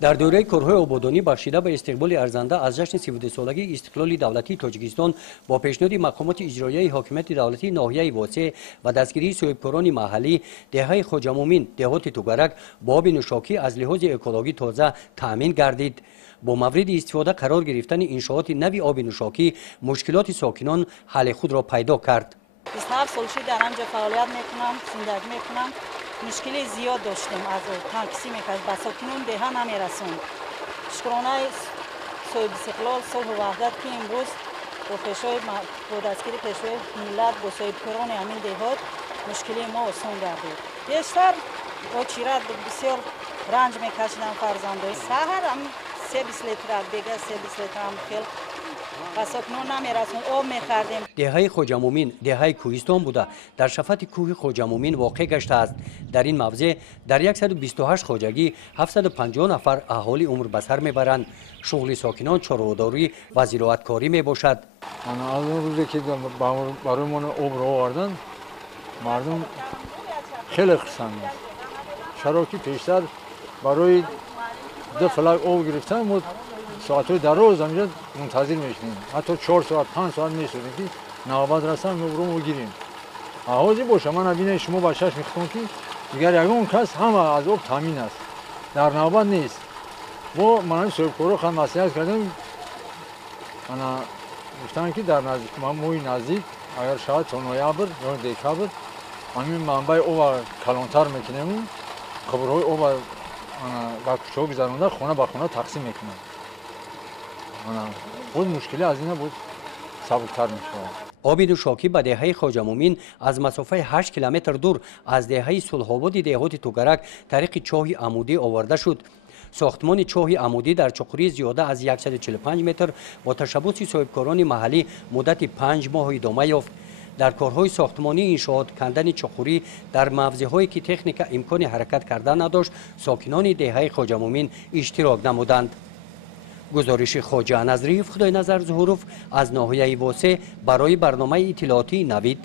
در دوره کارهای آبادانی بخشیده به استقبال ارزنده از جشن 32 سالگی استقلال دولتی تاجیکستان با پیشنهاد مقامات اجرایی حاکمیت دولتی ناحیه واسع و دستگیری صاحبکاران محلی، دهه خواجه مومین دهات توگرک با آب نوشاکی از لحاظ اکولوژی تازه تامین گردید. با مورد استفاده قرار گرفتن انشاءات نوی آب نوشاکی مشکلات ساکنان حل خود را پیدا کرد. 27 سال شد در آنجا فعالیت میکنم، زندگی میکنم. مشکلی زیاد داشتیم از تانکسی میکرد با ساکنان دهه نمیرسوند. شکرانه صاحب استقلال صلح و وحدت که امروز با دستگیری پیشوای ملت با صاحبکاران همین دهات مشکلی ما آسان گردید. بیشتر با چیرت بسیار رنج میکشیدن فرزندان. سحر هم 3 لیتر دیگه 3 لیتر هم خیلی ساکنان نمیرسون آب میخردیم. دهه خواجه مومین دهه کوهستان بوده در شفت کوه خواجه مومین واقع گشته است. در این موضع در 128 خواجگی 750 نفر اهالی عمر به سر میبرند. شغل ساکنان چراغداری و زراعتکاری میباشد. از اون روزی که برای ما آب را آوردن مردم خیلی خرسند. شراکی پیشتر برای 2 فلک آب گرفتن ما ساعت‌های دراز همینجا منتظر میشیم. حتی 4 ساعت 5 ساعت میشدیم که نوبت رسن میبریم و گیریم. آوازی باشه من ببینید شما با چشم میخونم که دیگر یگان کس همه از آب تامین است. در نوبت نیست. ما من صاحبکارا خود نصیحت کردیم. انا گفتن که در نزدیک موی نزدیک اگر شاید تا نوامبر یا دکامبر همین منبع آب کلانتر میکنیم. خبرهای آب با کوچه گذرانده خونه به خونه تقسیم میکنیم. خود مشکلی از این بود سبکتر میشه. آب نوشاکی به دهه خواجه مومین از مسافه 8 کیلومتر دور از دهه صلح‌آباد دهات توگرک طریق چاه عمودی آورده شد. ساختمان چاه عمودی در چقری زیاده از 145 متر با تشبث صاحبکاران محلی مدت 5 ماه ادامه یافت. در کارهای ساختمانی انشاءات کندن چقری در موضع‌هایی که تکنیک امکان حرکت کردن نداشت ساکنان دهه خواجه مومین اشتراک نمودند. گزارش خواجه نظری خدای نظر ظهوروف از ناحیه واسع برای برنامه اطلاعاتی نوید.